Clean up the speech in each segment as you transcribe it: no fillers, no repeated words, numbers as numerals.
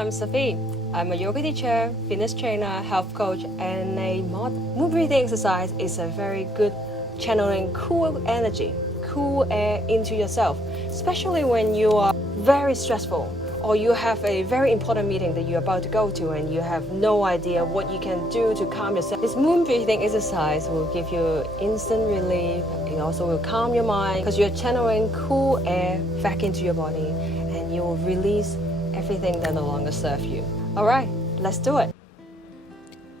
I'm Saffie. I'm a yoga teacher, fitness trainer, health coach, and a moon breathing exercise is a very good channeling cool energy, cool air into yourself, especially when you are very stressful or you have a very important meeting that you're about to go to and you have no idea what you can do to calm yourself. This moon breathing exercise will give you instant relief. It also will calm your mind because you're channeling cool air back into your body and you will release everything that no longer serves you. Alright, let's do it.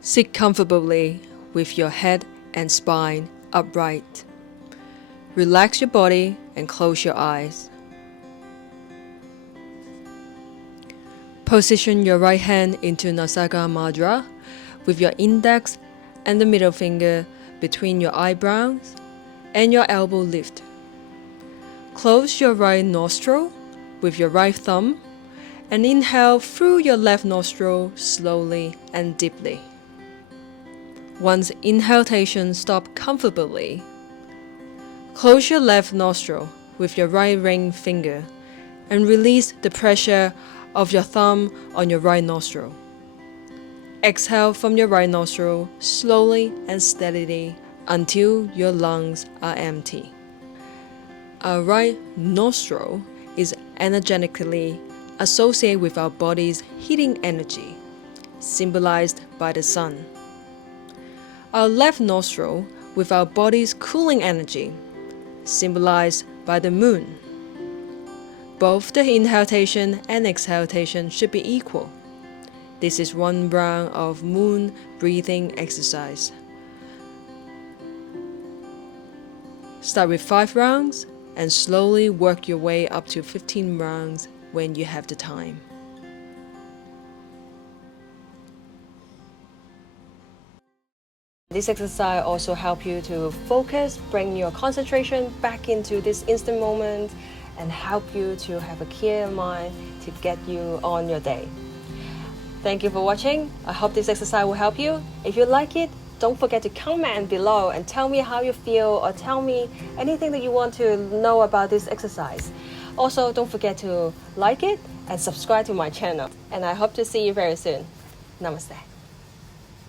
Sit comfortably with your head and spine upright. Relax your body and close your eyes. Position your right hand into Nasaka Mudra with your index and the middle finger between your eyebrows and your elbow lift. Close your right nostril with your right thumb and inhale through your left nostril slowly and deeply. Once inhalation stops comfortably, close your left nostril with your right ring finger and release the pressure of your thumb on your right nostril. Exhale from your right nostril slowly and steadily until your lungs are empty. Our right nostril is energetically associated with our body's heating energy, symbolized by the sun. Our left nostril with our body's cooling energy, symbolized by the moon. Both the inhalation and exhalation should be equal. This is one round of moon breathing exercise. Start with 5 rounds and slowly work your way up to 15 rounds when you have the time. This exercise also helps you to focus, bring your concentration back into this instant moment, and help you to have a clear mind to get you on your day. Thank you for watching. I hope this exercise will help you. If you like it, don't forget to comment below and tell me how you feel or tell me anything that you want to know about this exercise. Also, don't forget to like it and subscribe to my channel. And I hope to see you very soon. Namaste.